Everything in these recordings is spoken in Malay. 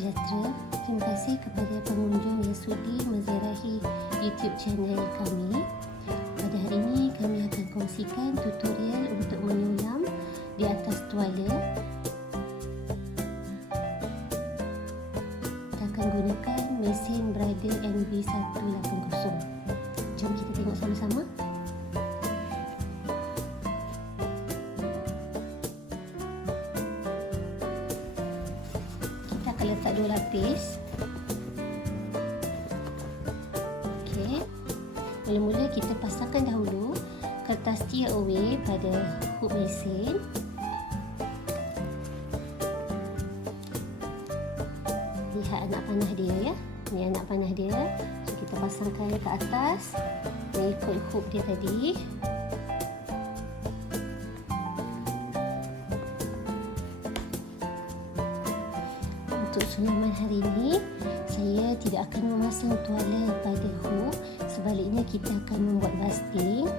sejahtera. Terima kasih kepada pengunjung yang sudi menziarahi YouTube channel kami. Pada hari ini kami akan kongsikan tutorial untuk menyulam di atas tuala. Kita akan gunakan mesin Embroidery NV180. Jom kita tengok sama-sama. Letak 2 lapis. Okey. Mula-mula kita pasangkan dahulu kertas tear away pada hook mesin. Lihat anak panah dia ya. Ni anak panah dia. So, kita pasangkan ke atas mengikut hook dia tadi. Untuk sulaman hari ini, saya tidak akan memasang tuala pada hook. Sebaliknya, kita akan membuat basting.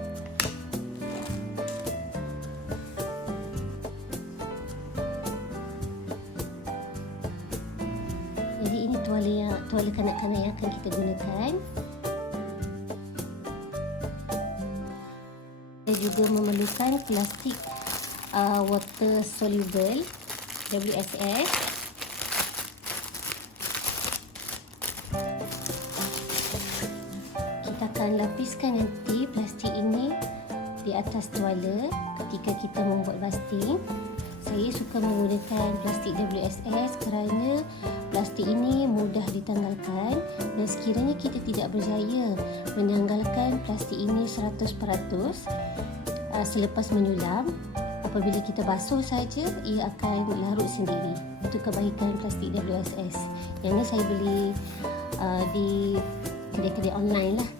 Jadi ini tuala kanak-kanak yang akan kita gunakan. Saya juga memerlukan plastik water soluble WSS. Akan lapiskan nanti plastik ini di atas tuala ketika kita membuat basting. Saya suka menggunakan plastik WSS kerana plastik ini mudah ditanggalkan dan sekiranya kita tidak berjaya menanggalkan plastik ini 100% selepas menyulam, apabila kita basuh saja ia akan larut sendiri. Itu kebaikan plastik WSS. Yang ini saya beli di kedai-kedai online lah.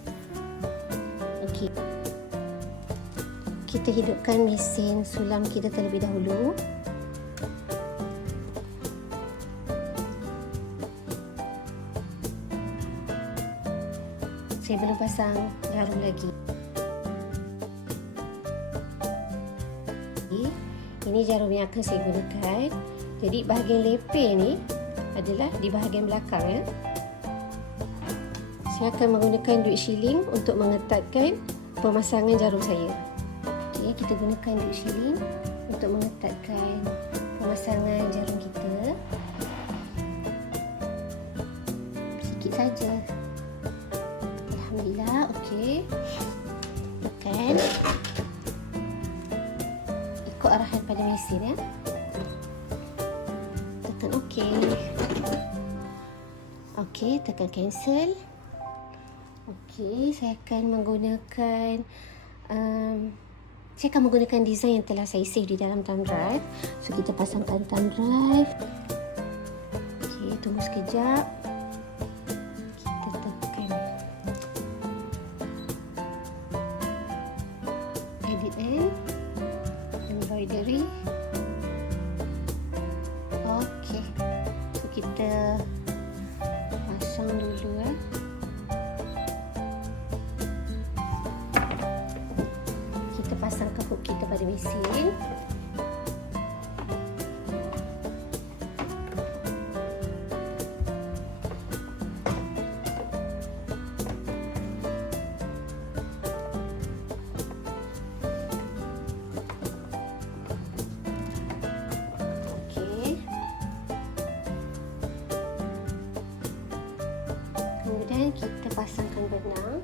Kita hidupkan mesin sulam kita terlebih dahulu. Saya belum pasang jarum lagi. Ini jarum yang akan saya gunakan. Jadi bahagian lepeh ni adalah di bahagian belakang ya. Saya akan menggunakan duit shilling untuk mengetatkan pemasangan jarum saya. Okay, kita gunakan duit shilling untuk mengetatkan pemasangan jarum kita. Sikit saja. Alhamdulillah, okey. Tekan. Ikut arahan pada mesin ya. Tekan okey. Okey, tekan cancel. Okey, saya akan menggunakan design yang telah saya save di dalam thumb drive. So kita pasangkan thumb drive. Okey, tunggu sekejap. Kita tekan edit and embroidery. Okey, so kita pasang dulu ya. Pasangkan hook kita pada mesin. Okey. Kemudian kita pasangkan benang.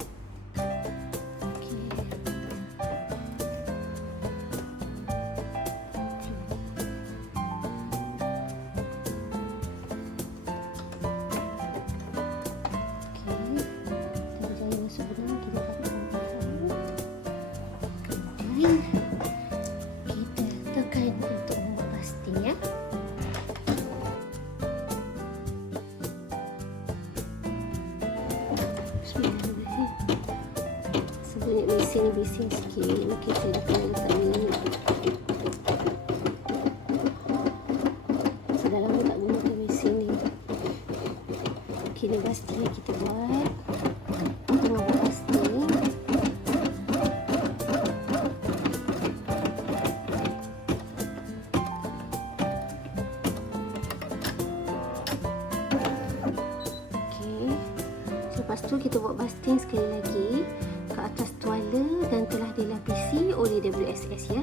Kita tekan untuk membuat basting ya. Sebenarnya mesin ni bising sikit. Mungkin saya akan letak ni. Sudah lama tak gunakan mesin ni. Okey, ni basting yang kita buat. Tengah buat basting. Lepas tu kita buat basting sekali lagi ke atas tuala dan telah dilapisi oleh WSS ya.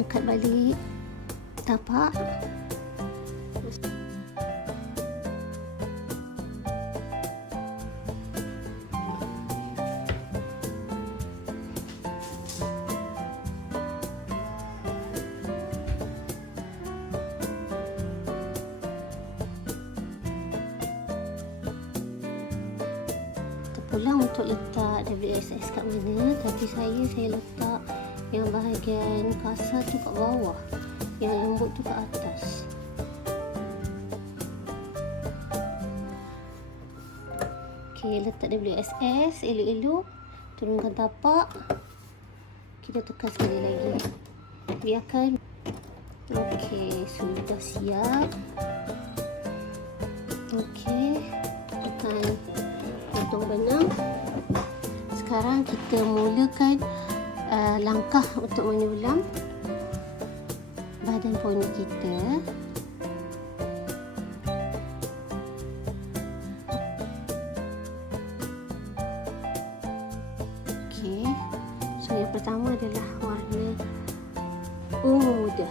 Angkat balik tapak. Terpulang untuk letak WSS kat mana, tapi saya letak yang bahagian kasar tu kat bawah, yang lembut tu kat atas. Okey, letak WSS elok-elok, turunkan tapak, kita tekan sekali lagi, biarkan. Okey, sudah siap. Okey, tekan potong benang. Sekarang kita mulakan langkah untuk menyulam badan poni kita. Okey, so yang pertama adalah warna ungu muda.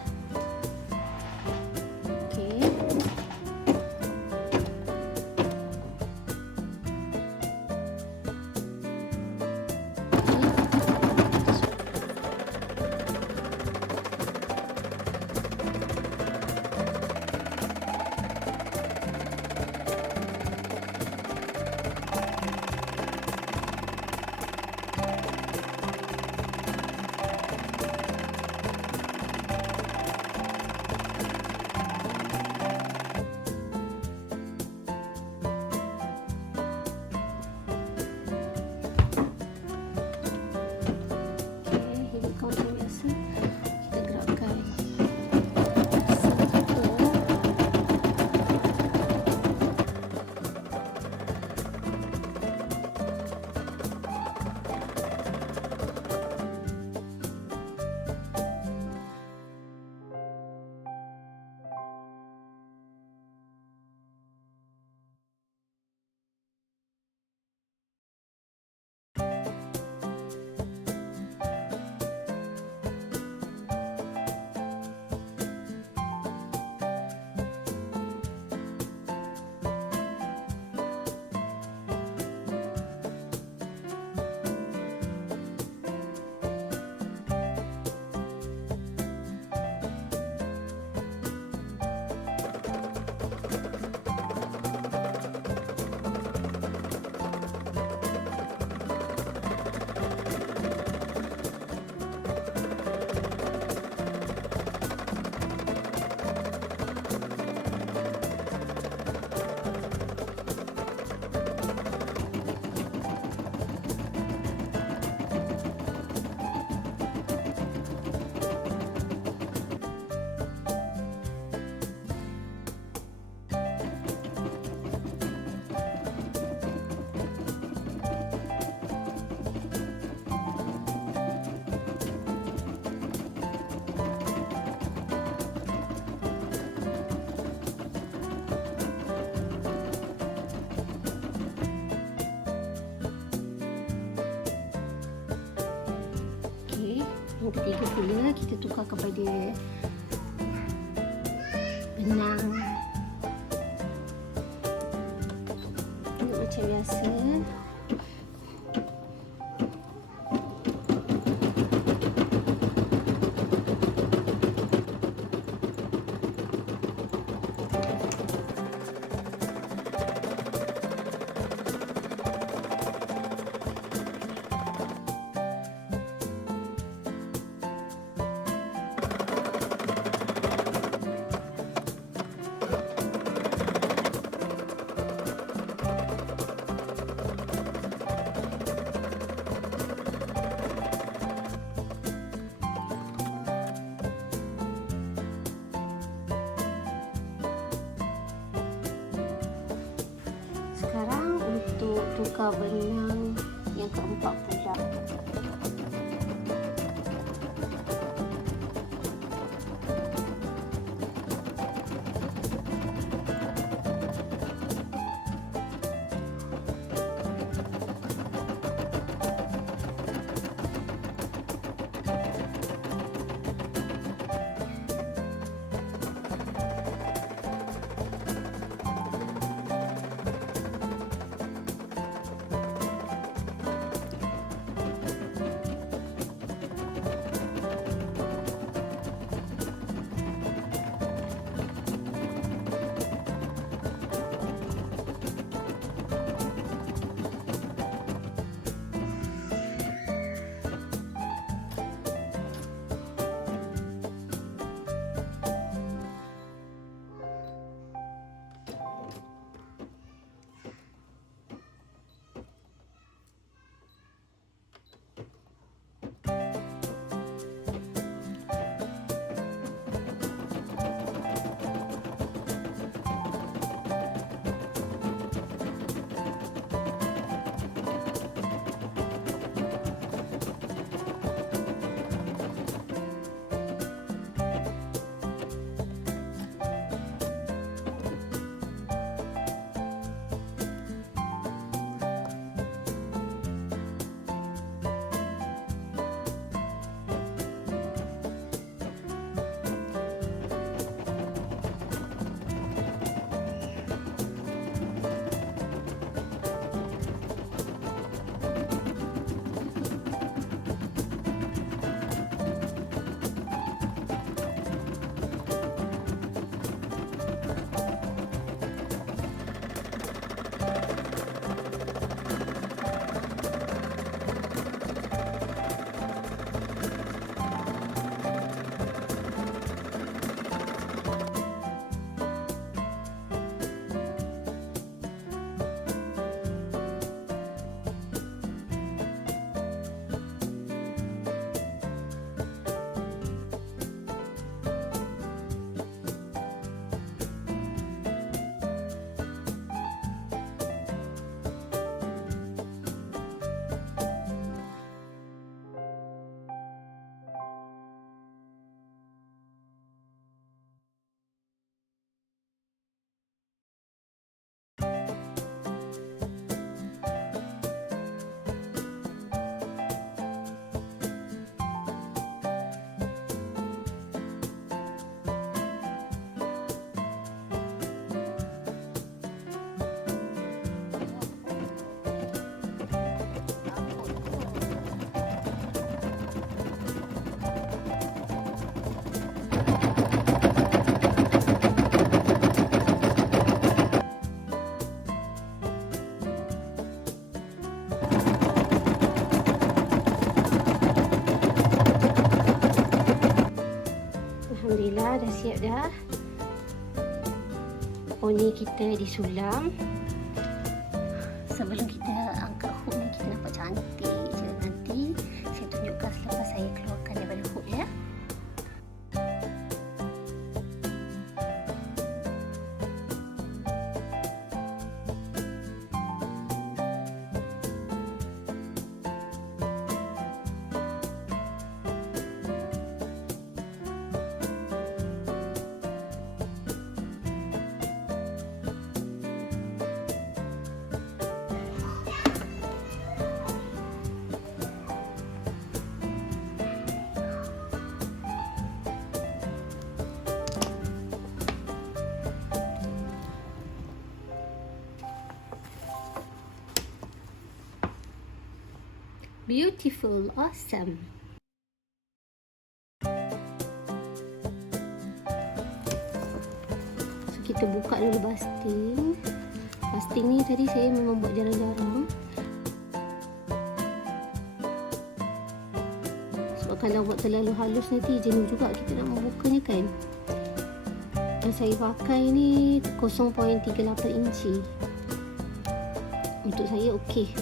Okey, yang ketiga pula kita tukar kepada benang. Ini macam biasa. tukar benang yang keempat pula. Alhamdulillah dah siap dah. Poni kita disulam. Sebelum kita angkat hook ni, kita nampak cantik je. Nanti saya tunjukkan selepas saya keluarkan daripada hook ya. Beautiful, awesome. So kita buka dulu basting. Basting ni tadi saya memang buat jarang-jarang. Sebab kalau buat terlalu halus nanti jenuh juga kita nak membukanya kan. Dan saya pakai ni 0.38 inci. Untuk saya okey.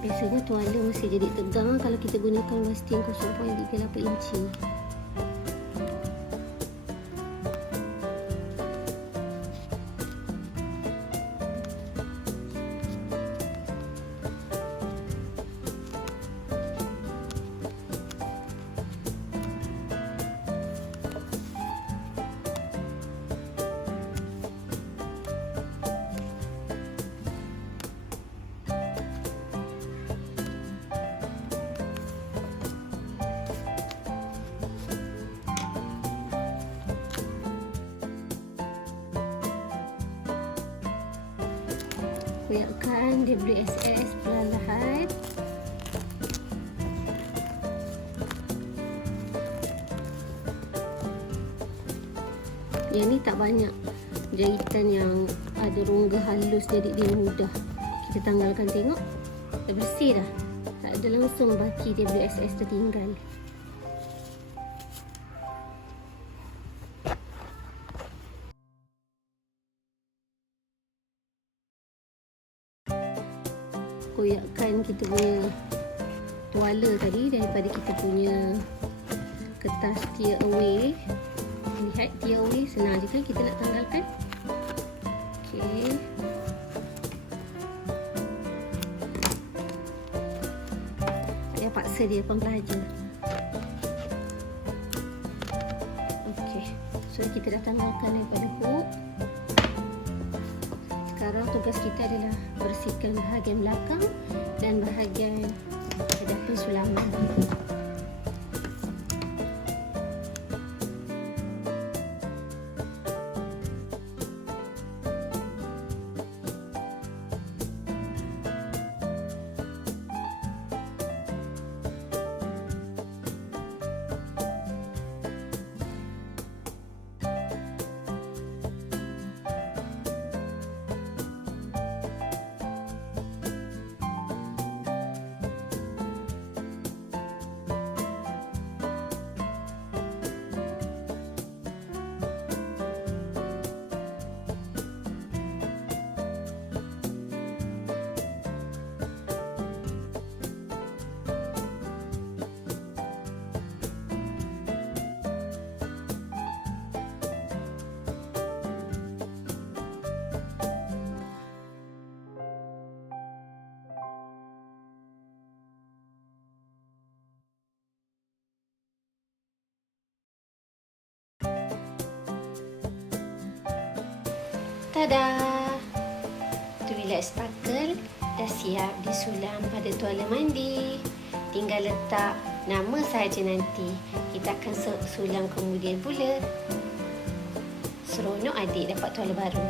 Biasanya tuala mesti jadi tegang kalau kita gunakan basting 0.38 inci. Koyakkan WSS perlahan. Yang ni tak banyak jahitan yang ada rongga halus, jadi dia mudah kita tanggalkan. Tengok, dah bersih dah, tak ada langsung baki WSS tertinggal. Koyakkan kita punya tuala tadi daripada kita punya kertas tear away. Lihat, tear away senang je kan kita nak tanggalkan. Okey, tak payah paksa dia, pelan-pelan je. Okey, so kita dah tanggalkan daripada hook. Sekarang tugas kita adalah bersihkan bahagian belakang dan bahagian hadapan sulaman. Tada! Twilight Sparkle dah siap disulam pada tuala mandi. Tinggal letak nama sahaja nanti. Kita akan sulam kemudian pula. Seronok adik dapat tuala baru.